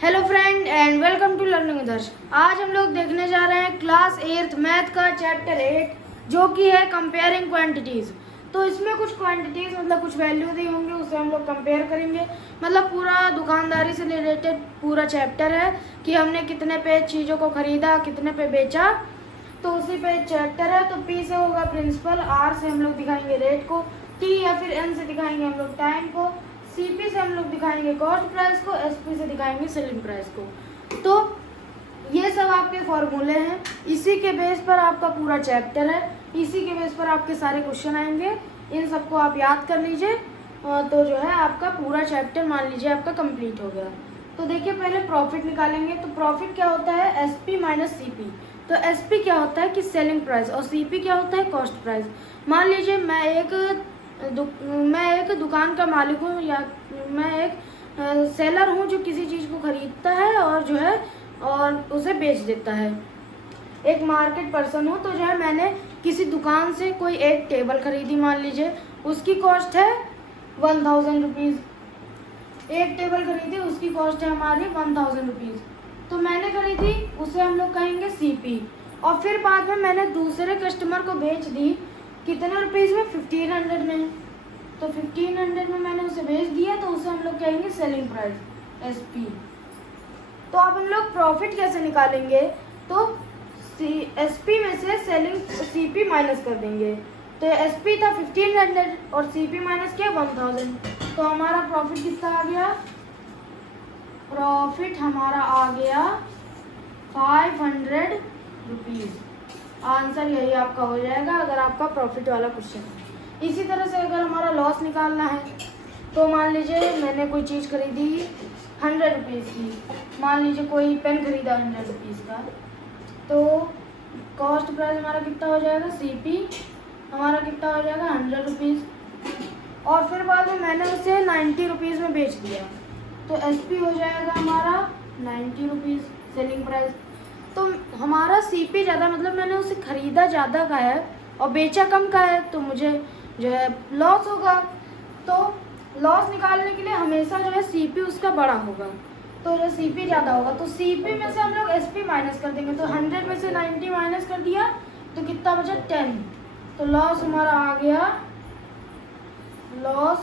Hello friend and welcome to learning Vidarsh. आज हम लोग देखने जा रहे हैं क्लास 8th मैथ का चैप्टर 8 जो कि है कंपेयरिंग क्वांटिटीज़। तो इसमें कुछ क्वांटिटीज़ मतलब कुछ वैल्यू दी होंगी, उसे हम लोग कंपेयर करेंगे। मतलब पूरा दुकानदारी से रिलेटेड पूरा चैप्टर है कि हमने कितने पे चीज़ों को ख़रीदा, कितने पे बेचा, तो उसी पे चैप्टर है। तो P से होगा प्रिंसिपल, R से हम लोग दिखाएंगे रेट को, T या फिर N से दिखाएंगे हम लोग टाइम को, CP से हम लोग दिखाएंगे कॉस्ट प्राइस को, SP से दिखाएंगे सेलिंग प्राइस को। तो ये सब आपके फॉर्मूले हैं, इसी के बेस पर आपका पूरा चैप्टर है, इसी के बेस पर आपके सारे क्वेश्चन आएंगे। इन सबको आप याद कर लीजिए तो जो है आपका पूरा चैप्टर मान लीजिए आपका कंप्लीट हो गया। तो देखिए पहले प्रॉफिट निकालेंगे। तो प्रॉफिट क्या होता है? SP minus CP। तो SP क्या होता है कि सेलिंग प्राइस, और CP क्या होता है? Cost price. मान लीजिए मैं एक दुकान का मालिक हूँ या मैं एक सेलर हूँ जो किसी चीज़ को ख़रीदता है और जो है और उसे बेच देता है। एक मार्केट पर्सन हूँ, तो जो है मैंने किसी दुकान से कोई एक टेबल ख़रीदी, मान लीजिए उसकी कॉस्ट है 1000 रुपीज़। एक टेबल खरीदी, उसकी कॉस्ट है हमारी 1000 रुपीज़। तो मैंने खरीदी, उसे हम लोग कहेंगे CP। और फिर बाद में मैंने दूसरे कस्टमर को बेच दी, कितने रुपीज़ में? 1500 में। तो 1500 में मैंने उसे बेच दिया, तो उसे हम लोग कहेंगे सेलिंग प्राइस SP। तो अब हम लोग प्रॉफिट कैसे निकालेंगे? तो SP में से सेलिंग CP माइनस कर देंगे। तो SP था 1500 और CP माइनस किया 1000। तो हमारा प्रॉफिट कितना आ गया? प्रॉफिट हमारा आ गया 500 रुपीज़। आंसर यही आपका हो जाएगा अगर आपका प्रॉफिट वाला क्वेश्चन है। इसी तरह से अगर हमारा लॉस निकालना है, तो मान लीजिए मैंने कोई चीज़ खरीदी 100 रुपीज़ की, मान लीजिए कोई पेन खरीदा 100 रुपीज़ का, तो कॉस्ट प्राइस हमारा कितना हो जाएगा? CP हमारा कितना हो जाएगा? 100 रुपीज़। और फिर बाद में मैंने उसे 90 रुपीज़ में बेच दिया, तो SP हो जाएगा हमारा 90 रुपीज़ सेलिंग प्राइस। तो हमारा CP ज़्यादा, मतलब मैंने उसे ख़रीदा ज़्यादा का है और बेचा कम का है, तो मुझे जो है लॉस होगा। तो लॉस निकालने के लिए हमेशा जो है CP उसका बड़ा होगा, तो जो CP ज़्यादा होगा तो CP में से हम लोग SP माइनस कर देंगे। तो 100 में से 90 माइनस कर दिया तो कितना बचा? 10। तो लॉस हमारा आ गया, लॉस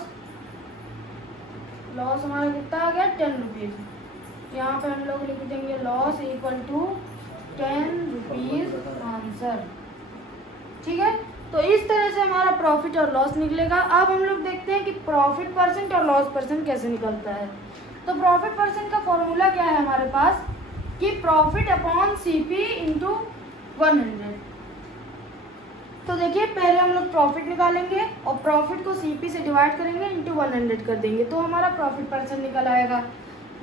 हमारा कितना आ गया? 10 रुपीज़। यहाँ पे हम लोग लिख देंगे loss equal to 10 rupees answer. ठीक है, तो इस तरह से हमारा प्रॉफिट और लॉस निकलेगा। अब हम लोग देखते हैं कि प्रॉफिट परसेंट और लॉस परसेंट कैसे निकलता है। तो प्रॉफिट परसेंट का फॉर्मूला क्या है हमारे पास कि प्रॉफिट अपॉन CP इंटू 100। तो देखिए पहले हम लोग प्रॉफिट निकालेंगे और प्रॉफिट को CP से डिवाइड करेंगे, इंटू 100 कर देंगे, तो हमारा प्रॉफिट परसेंट निकल आएगा।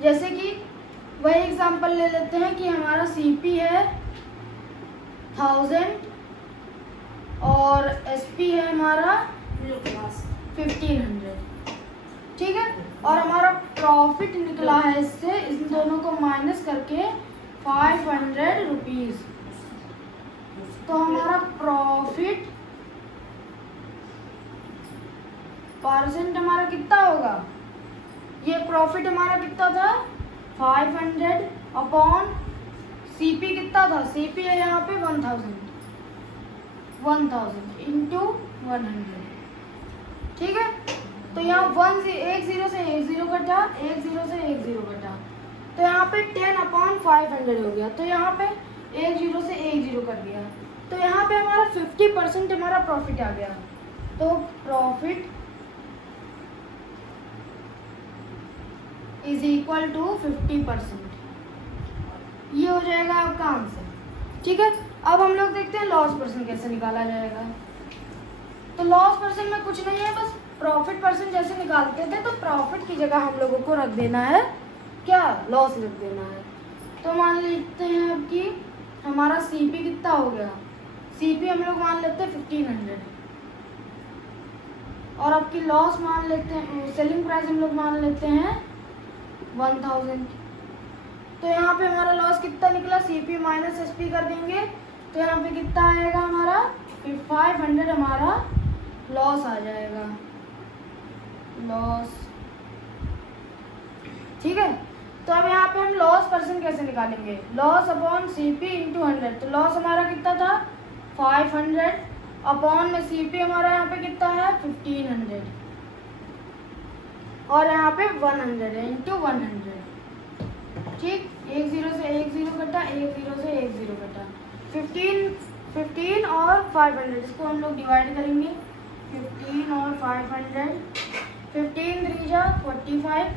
जैसे कि वही एग्जांपल ले लेते हैं कि हमारा CP है 1000 और SP है हमारा 1500। ठीक है, और हमारा प्रॉफिट निकला है इससे, इन दोनों को माइनस करके 500 रुपीज़। तो हमारा प्रॉफिट परसेंट हमारा कितना होगा? ये प्रॉफिट हमारा कितना था? 500 अपॉन CP कितना था? CP है यहाँ पे 1000 इंटू 100। ठीक है, तो यहाँ एक जीरो से एक जीरो कटा, एक जीरो से एक जीरो कटा, तो यहाँ पे 10 अपॉन 500 हो गया। तो यहाँ पे एक जीरो से एक जीरो कर दिया, तो यहाँ पे हमारा 50% हमारा प्रॉफिट आ गया। तो प्रॉफिट इज इक्वल टू 50%। ये हो जाएगा आपका आंसर। ठीक है, अब हम लोग देखते हैं लॉस परसेंट कैसे निकाला जाएगा। तो लॉस परसेंट में कुछ नहीं है, बस प्रॉफिट परसेंट जैसे निकालते थे, तो प्रॉफिट की जगह हम लोगों को रख देना है क्या? लॉस रख देना है। तो मान लेते हैं अब कि हमारा CP कितना हो गया? CP हम लोग मान लेते हैं 1500 और आपकी लॉस मान लेते हैं, सेलिंग प्राइस हम लोग मान लेते हैं 1000। तो यहाँ पे हमारा लॉस कितना निकला? CP माइनस SP कर देंगे, तो यहाँ पे कितना आएगा हमारा? 500 हमारा लॉस आ जाएगा, लॉस। ठीक है, तो अब यहाँ पे हम 10% कैसे निकालेंगे, लॉस अपॉन CP इंटू 100। तो लॉस हमारा कितना था 500 अपॉन में CP हमारा यहाँ पे कितना है 1500 और यहाँ पे 100 है इंटू 100। ठीक, 1 0 से 1 0 कटा, 1 0 से 1 0 कटा, 15 और 500 इसको हम लोग डिवाइड करेंगे। 15 और 500, 15 3 जा 45,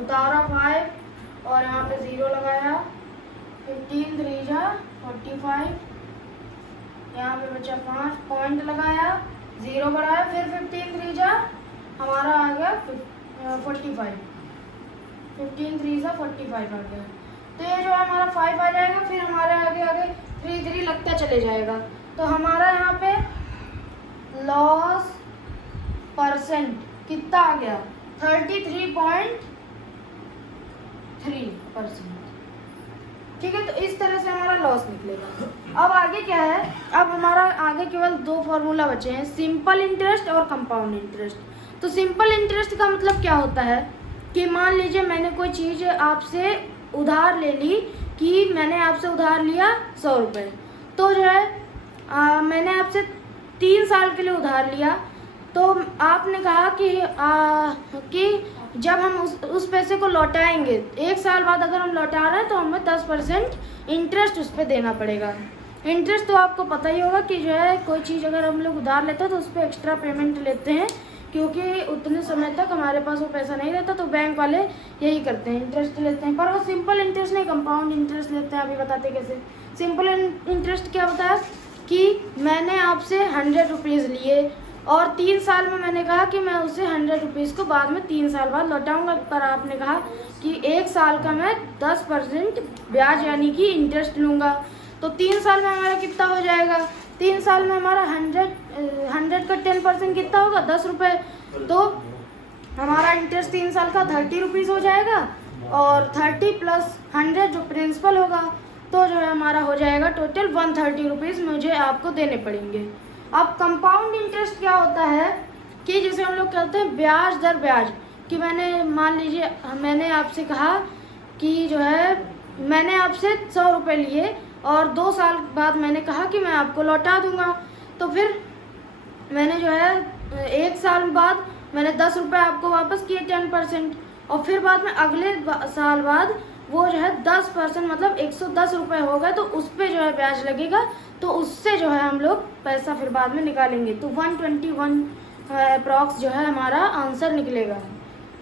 उतारा 5 और यहाँ पे 0 लगाया। 15 3 जा 45, यहाँ पे बचा 5, पॉइंट लगाया, 0 बढ़ाया, फिर 15 3 जा हमारा आ गया 45, 15 3 जा 45 आ गया। तो ये जो है हमारा 5 आ जाएगा, फिर हमारे आगे आगे 3 3 लगता चले जाएगा। तो हमारा यहाँ पे लॉस परसेंट कितना आ गया 33.3%। ठीक है, तो इस तरह से हमारा लॉस निकलेगा। अब आगे क्या है, अब हमारा आगे केवल 2 फार्मूला बचे हैं, सिंपल इंटरेस्ट और कंपाउंड इंटरेस्ट। तो सिंपल इंटरेस्ट का मतलब क्या होता है कि मान लीजिए मैंने कोई चीज़ आपसे उधार ले ली, कि मैंने आपसे उधार लिया 100 रुपये, तो जो है मैंने आपसे 3 साल के लिए उधार लिया। तो आपने कहा कि जब हम उस पैसे को लौटाएंगे 1 साल बाद, अगर हम लौटा रहे हैं तो हमें 10% इंटरेस्ट उस पर देना पड़ेगा। इंटरेस्ट तो आपको पता ही होगा कि जो है कोई चीज़ अगर हम लोग उधार लेते हैं तो उस पर एक्स्ट्रा पेमेंट लेते हैं, क्योंकि उतने समय तक हमारे पास वो पैसा नहीं रहता, तो बैंक वाले यही करते हैं, इंटरेस्ट लेते हैं। पर वो सिंपल इंटरेस्ट नहीं, कंपाउंड इंटरेस्ट लेते हैं। अभी बताते कैसे। सिंपल इंटरेस्ट क्या होता है कि मैंने आपसे 100 रुपीज़ लिए और 3 साल में मैंने कहा कि मैं उसे 100 रुपीज़ को बाद में 3 साल बाद लौटाऊंगा, पर आपने कहा कि 1 साल का मैं 10% ब्याज यानी कि इंटरेस्ट लूँगा। तो 3 साल में हमारा कितना हो जाएगा, 3 साल में हमारा 100 का 10% कितना होगा 10 रुपये। तो हमारा इंटरेस्ट 3 साल का 30 रुपीज़ हो जाएगा और 30 प्लस 100 जो प्रिंसिपल होगा, तो जो है हमारा हो जाएगा टोटल 130 रुपीज़ मुझे आपको देने पड़ेंगे। अब कंपाउंड इंटरेस्ट क्या होता है कि जैसे हम लोग कहते हैं ब्याज दर ब्याज, कि मैंने मान लीजिए मैंने आपसे कहा कि जो है मैंने आपसे 100 रुपये लिए और 2 साल बाद मैंने कहा कि मैं आपको लौटा दूंगा। तो फिर मैंने जो है 1 साल बाद मैंने 10 रुपये आपको वापस किए 10%, और फिर बाद में अगले साल बाद वो जो है 10% मतलब 110 रुपये हो गए, तो उस पर जो है ब्याज लगेगा, तो उससे जो है हम लोग पैसा फिर बाद में निकालेंगे। तो 121 अप्रॉक्स जो है हमारा आंसर निकलेगा।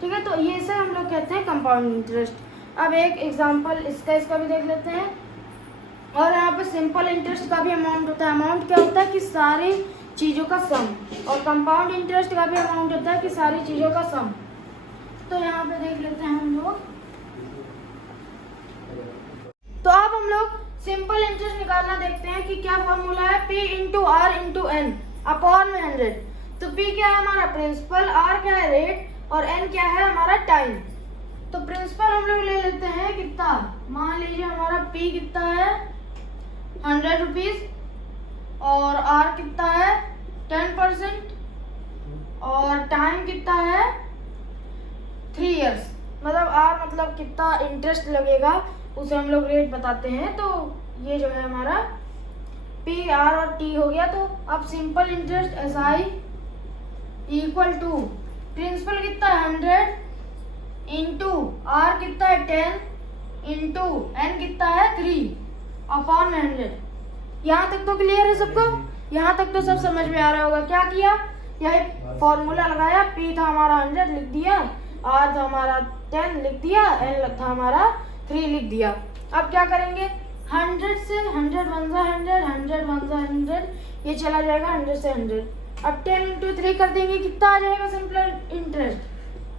ठीक है, तो ये से हम लोग कहते हैं कंपाउंड इंटरेस्ट। अब एक एग्जांपल इसका भी देख लेते हैं। और यहाँ पे सिंपल इंटरेस्ट का भी अमाउंट होता है। अमाउंट क्या होता है कि सारी चीज़ों का सम, और कंपाउंड इंटरेस्ट का भी अमाउंट होता है कि सारी चीज़ों का सम। तो यहाँ पे देख लेते हैं हम लोग। तो अब हम लोग सिंपल इंटरेस्ट निकालना देखते हैं कि क्या फॉर्मूला है, P into R into N upon में 100। तो P क्या है हमारा प्रिंसिपल, R क्या है रेट और N क्या है हमारा टाइम। तो प्रिंसिपल हम लोग ले लेते हैं कितना, मान लीजिए हमारा P कितना है 100 रुपीज़ और R कितना है 10% और टाइम कितना है 3 इयर्स। मतलब R मतलब कितना इंटरेस्ट लगेगा उसे हम लोग रेट बताते हैं। तो ये जो है हमारा P, R और T हो गया। तो अब simple interest SI equal to principal कितना है 100 इंटू R कितना है 10 इंटू N कितना है 3 अपॉन 100। यहाँ तक तो क्लियर है सबको, यहाँ तक तो सब समझ में आ रहा होगा। क्या किया, यही फॉर्मूला लगाया, P था हमारा 100 लिख दिया, R था हमारा 10 लिख दिया, N था हमारा 3 लिख दिया। अब क्या करेंगे, 100 से 100 1 100 100 1 100 ये चला जाएगा 100 से 100। अब 10 इंटू 3 कर देंगे, कितना आ जाएगा सिंपल इंटरेस्ट।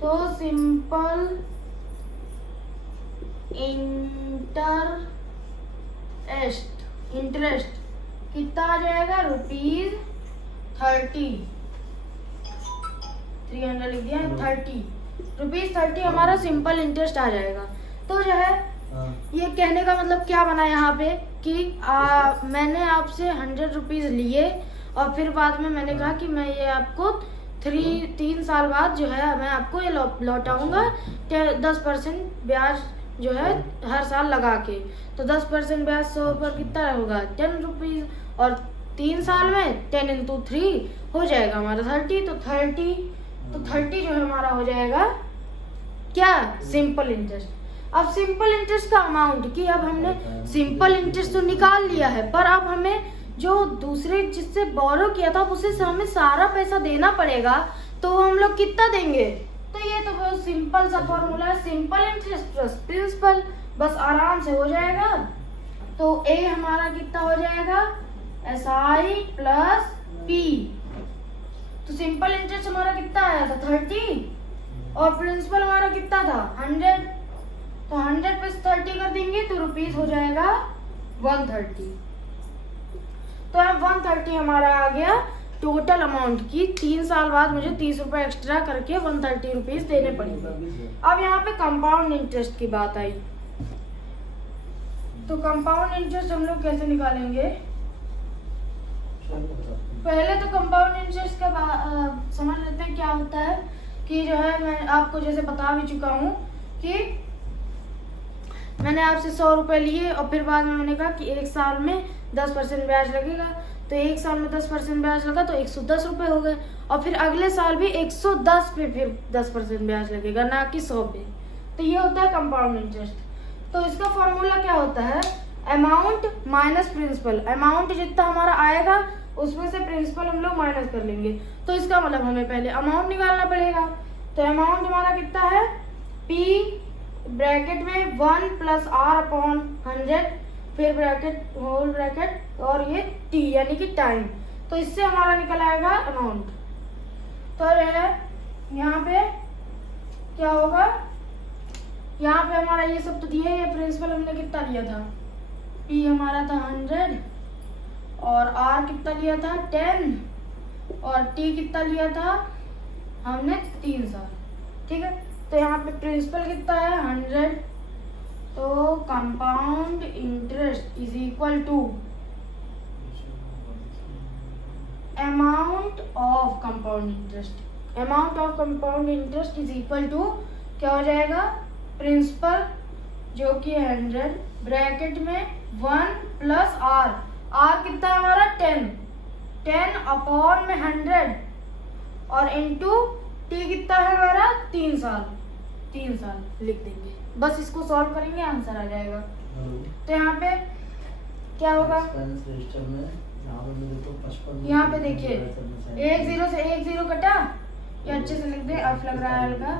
तो सिंपल इंटरेस्ट कितना आ जाएगा ₹30, 300 लिख दिया, 30 ₹30 हमारा सिंपल इंटरेस्ट आ जाएगा। तो जो है ये कहने का मतलब क्या बना यहाँ पे कि मैंने आपसे 100 रुपीज़ लिए और फिर बाद में मैंने कहा कि मैं ये आपको 3 साल बाद जो है मैं आपको ये लौटाऊंगा 10% ब्याज जो है हर साल लगा के, तो 10% ब्याज 100 पर कितना होगा 10 रुपीज़, और 3 साल में 10 इंटू 3 हो जाएगा हमारा 30, तो 30 जो है हमारा हो जाएगा क्या, सिंपल इंटरेस्ट। अब सिंपल इंटरेस्ट का अमाउंट कि अब हमने सिंपल इंटरेस्ट तो निकाल लिया है, पर अब हमें जो दूसरे जिससे बोरो किया था उसे हमें सारा पैसा देना पड़ेगा, तो हम लोग कितना देंगे। तो ये तो बहुत सिंपल सा फॉर्मूला है, सिंपल इंटरेस्ट प्लस प्रिंसिपल, बस आराम से हो जाएगा। तो ए हमारा कितना हो जाएगा, SI प्लस P। तो सिंपल इंटरेस्ट हमारा कितना आया था 30, और प्रिंसिपल हमारा कितना था 100, तो 100 प्लस 30 कर देंगे तो रुपीज हो जाएगा 130। तो अब 130 हमारा आ गया टोटल अमाउंट की। 3 साल बाद मुझे 30 रुपये एक्स्ट्रा करके 130 रुपीज देने पड़ेंगे। अब यहाँ पे कंपाउंड इंटरेस्ट की बात आई, तो कंपाउंड इंटरेस्ट हम लोग कैसे निकालेंगे। पहले तो कंपाउंड इंटरेस्ट का समझ लेते हैं क्या होता है, कि जो है मैं आपको जैसे बता भी चुका हूँ कि मैंने आपसे 100 रुपये लिए, और फिर बाद में मैंने कहा कि 1 साल में 10% ब्याज लगेगा, तो 1 साल में 10% ब्याज लगा तो 110 रुपये हो गए, और फिर अगले साल भी 110 पे फिर 10% ब्याज लगेगा, ना कि 100 पे। तो ये होता है कंपाउंड इंटरेस्ट। तो इसका फॉर्मूला क्या होता है, अमाउंट माइनस प्रिंसिपल। अमाउंट जितना हमारा आएगा उसमें से प्रिंसिपल हम लोग माइनस कर लेंगे, तो इसका मतलब हमें पहले अमाउंट निकालना पड़ेगा। तो अमाउंट हमारा कितना है, P ब्रैकेट में 1 प्लस R अपॉन 100, फिर ब्रैकेट होल ब्रैकेट और ये T यानी कि टाइम, तो इससे हमारा निकल आएगा अमाउंट। तो यहाँ पे क्या होगा, यहाँ पे हमारा ये सब तो दिया है, प्रिंसिपल हमने कितना लिया था, P हमारा था 100, और R कितना लिया था 10, और T कितना लिया था हमने 3 साल, ठीक है। तो यहाँ पे प्रिंसिपल कितना है 100, तो compound interest is equal to amount of compound interest. Amount of compound interest is equal to क्या हो जाएगा, प्रिंसिपल जो कि 100 ब्रैकेट में 1 प्लस R, R कितना है हमारा 10 अपॉन में 100, और इनटू T कितना है हमारा 3 साल लिख देंगे, बस इसको सॉल्व करेंगे आंसर आ जाएगा। तो यहाँ पे क्या होगा, यहाँ पे देखिए 1 0 से 1 0 कटा, ये अच्छे से लिख दे, अब लग रहा है हल्का,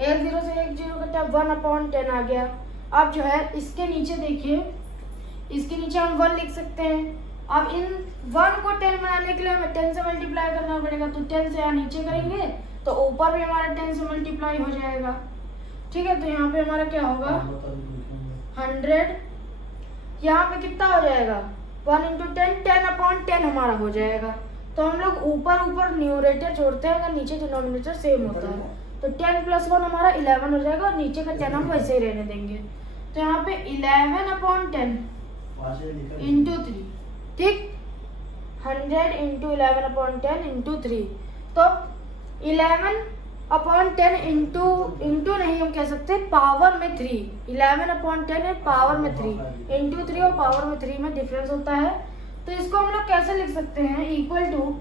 1 0 से 1 0 कटा 1/10 आ गया। अब जो है इसके नीचे देखिए, इसके नीचे हम 1 लिख सकते हैं। अब इन 1 को 10 बनाने के लिए हमें 10 से मल्टीप्लाई करना पड़ेगा, तो 10 से यहाँ नीचे करेंगे तो ऊपर भी हमारा 10 से मल्टीप्लाई हो जाएगा, ठीक है। तो यहाँ पे हमारा क्या होगा 100, यहाँ पे कितना हो जाएगा 1 इंटू 10 हमारा हो जाएगा। तो हम लोग ऊपर न्यूमरेटर जोड़ते हैं, अगर नीचे डिनोमिनेटर सेम होता है, तो 10 प्लस 1 हमारा 11 हो जाएगा, और नीचे का 10 हम वैसे ही रहने देंगे। तो यहाँ पे 11/10 इंटू 3, ठीक, 100 इंटू 11/10 इंटू 3, तो 11/10 इंटू नहीं हम कह सकते पावर में 3, 11/10 है पावर में 3 इंटू 3, और पावर में 3 में डिफरेंस होता है। तो इसको हम लोग कैसे लिख सकते हैं, equal to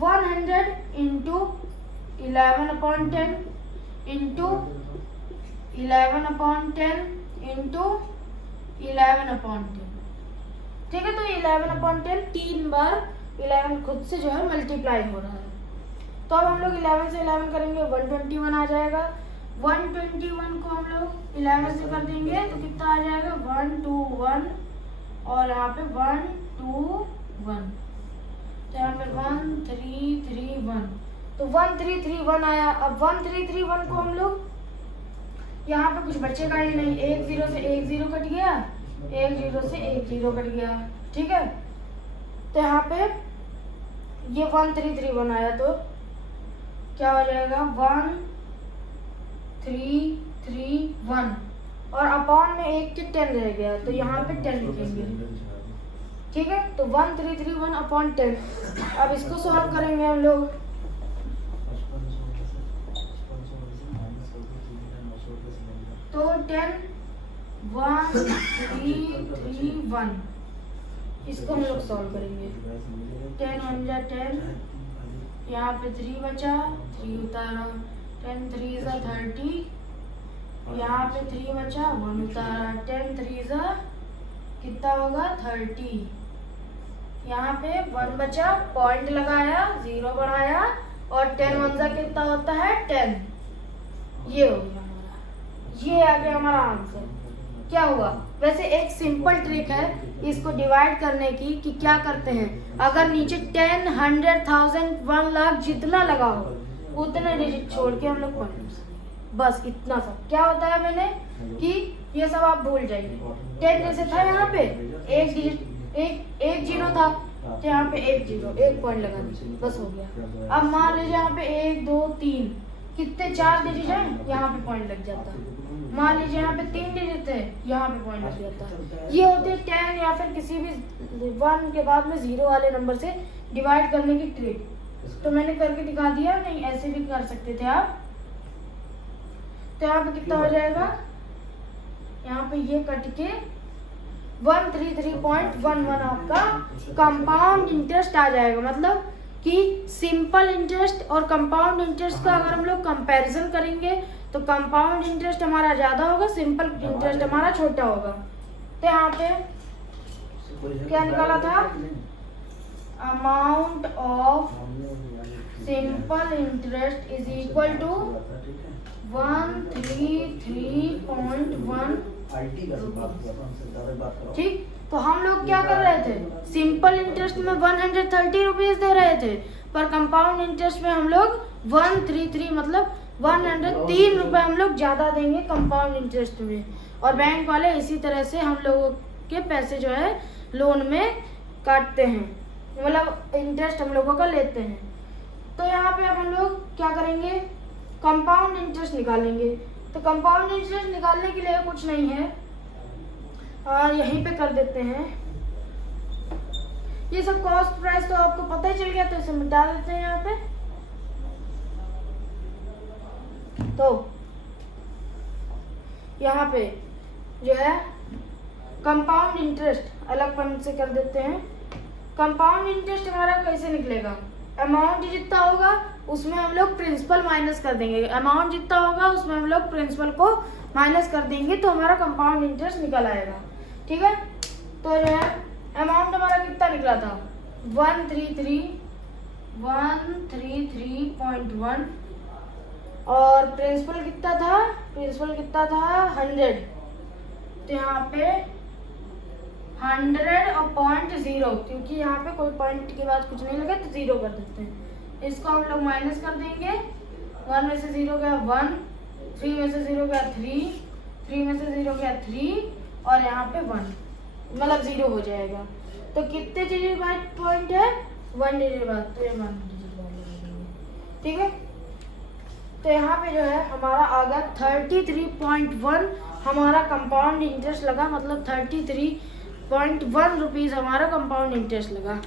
100 into 11/10 into 11/10 into 11/10, ठीक है। तो 11/10 3 बार 11 खुद से जो है मल्टीप्लाई हो रहा है। तो अब हम लोग 11 से 11 करेंगे 121 आ जाएगा। 121 को हम लोग 11 से कर देंगे तो कितना आ जाएगा 121, और यहाँ पे 121, तो यहाँ पे 1331, तो 1331 आया। अब 1331 को हम लोग यहाँ पे कुछ बचेगा ही नहीं, 1 0 से 1 0 कट गया, 1 0 से 1 0 कट गया, ठीक है। तो यहाँ पे ये 1331 आया, तो क्या हो जाएगा 1331, और अपॉन में 1 के 10 रह गया, तो यहाँ पे 10 लिखेंगे, ठीक है। तो 1331/10। अब इसको सॉल्व करेंगे हम लोग, तो 10 1 3 3 1, इसको हम लोग सॉल्व करेंगे। 10 1 जा 10, यहाँ पे 3 बचा, 3 उतारा, 10 3 जा 30, यहाँ पे 3 बचा, 1 उतारा, 10 3 जा कितना होगा 30, यहाँ पे 1 बचा, पॉइंट लगाया, 0 बढ़ाया, और 10 1 जा कितना होता है 10। ये हो गया हमारा, ये आ गया हमारा आंसर। क्या हुआ? वैसे एक सिंपल ट्रिक है इसको डिवाइड करने की कि क्या करते हैं, अगर नीचे 10 100 1000 1 लाख जितना लगा हो उतने डिजिट छोड़ के हम लोग पढ़, बस इतना सा। क्या होता है मैंने कि ये सब आप भूल जाइए। 10 जैसे था यहाँ पे एक डिजिट एक जीरो था, तो यहाँ पे एक जीरो, एक पॉइंट लगा दीजिए, बस हो गया। अब मान लीजिए यहाँ पे 1 2 3 कितने 4 डिजिट हैं, यहाँ पे पॉइंट लग जाता है। मान लीजिए यहाँ पे 3 डिजिट है, यहाँ पे पॉइंट लग जाता है। ये होती है 10 या फिर किसी भी 1 के बाद में 0 वाले नंबर से डिवाइड करने की ट्रिक। तो मैंने करके दिखा दिया, नहीं ऐसे भी कर सकते थे आप। तो यहाँ पे कितना हो जाएगा, यहाँ पे ये कट के 133.11 आपका कंपाउंड इंटरेस्ट आ जाएगा। मतलब कि सिंपल इंटरेस्ट और कंपाउंड इंटरेस्ट का अगर हम लोग कंपैरिजन करेंगे तो कंपाउंड इंटरेस्ट हमारा ज़्यादा होगा, सिंपल इंटरेस्ट हमारा छोटा होगा। तो यहाँ पे क्या निकाला था, amount of simple interest is equal to 133.1। ठीक, तो हम लोग क्या कर रहे थे, सिंपल इंटरेस्ट में 130 रुपीज दे रहे थे, पर कंपाउंड इंटरेस्ट में हम लोग 133 मतलब 103 रुपए हम लोग ज़्यादा देंगे कंपाउंड इंटरेस्ट में। और बैंक वाले इसी तरह से हम लोगों के पैसे जो है लोन में काटते हैं, मतलब इंटरेस्ट हम लोगों का लेते हैं। तो यहाँ पे अब हम लोग क्या करेंगे, कंपाउंड इंटरेस्ट निकालेंगे। तो कंपाउंड इंटरेस्ट निकालने के लिए कुछ नहीं है, यहीं पे कर देते हैं। ये सब कॉस्ट प्राइस तो आपको पता ही चल गया, तो इसे मिटा देते हैं यहाँ पे। तो यहाँ पे जो है कंपाउंड इंटरेस्ट अलग पन से कर देते हैं। कंपाउंड इंटरेस्ट हमारा कैसे निकलेगा, अमाउंट जितना होगा उसमें हम लोग प्रिंसिपल माइनस कर देंगे, अमाउंट जितना होगा उसमें हम लोग प्रिंसिपल को माइनस कर देंगे, तो हमारा कंपाउंड इंटरेस्ट निकल आएगा। ठीक है, तो जो है अमाउंट हमारा कितना निकला था 133.1 और प्रिंसिपल कितना था, 100। तो यहाँ पे 100 और 0.0, क्योंकि यहाँ पे कोई पॉइंट के बाद कुछ नहीं लगा तो 0 कर देते हैं। इसको हम लोग माइनस कर देंगे, 1 में से 0 गया 1, 3 में से 0 गया 3, 3 में से 0 गया 3, और यहाँ पे 1 मतलब 0 हो जाएगा। तो कितने डिजिट बाद पॉइंट है, 1 डिजिट बाद, तो ये 1 डिजिट बाद लगेंगे। ठीक है, तो यहाँ पे जो है हमारा आ गया 33.1 हमारा कंपाउंड इंटरेस्ट लगा, मतलब 33.1 रुपीज़ हमारा कंपाउंड इंटरेस्ट लगा।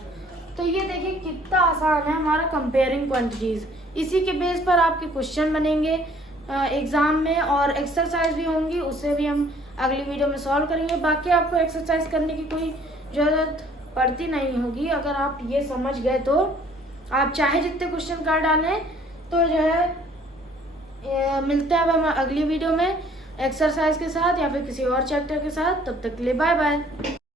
तो ये देखिए कितना आसान है हमारा कंपेयरिंग क्वांटिटीज़। इसी के बेस पर आपके क्वेश्चन बनेंगे एग्ज़ाम में, और एक्सरसाइज भी होंगी, उससे भी हम अगली वीडियो में सॉल्व करेंगे। बाकी आपको एक्सरसाइज करने की कोई ज़रूरत पड़ती नहीं होगी, अगर आप ये समझ गए तो आप चाहे जितने क्वेश्चन कर डालें। तो जो है मिलते हैं अब हम अगली वीडियो में एक्सरसाइज के साथ या फिर किसी और चैप्टर के साथ। तब तक के लिए बाय बाय।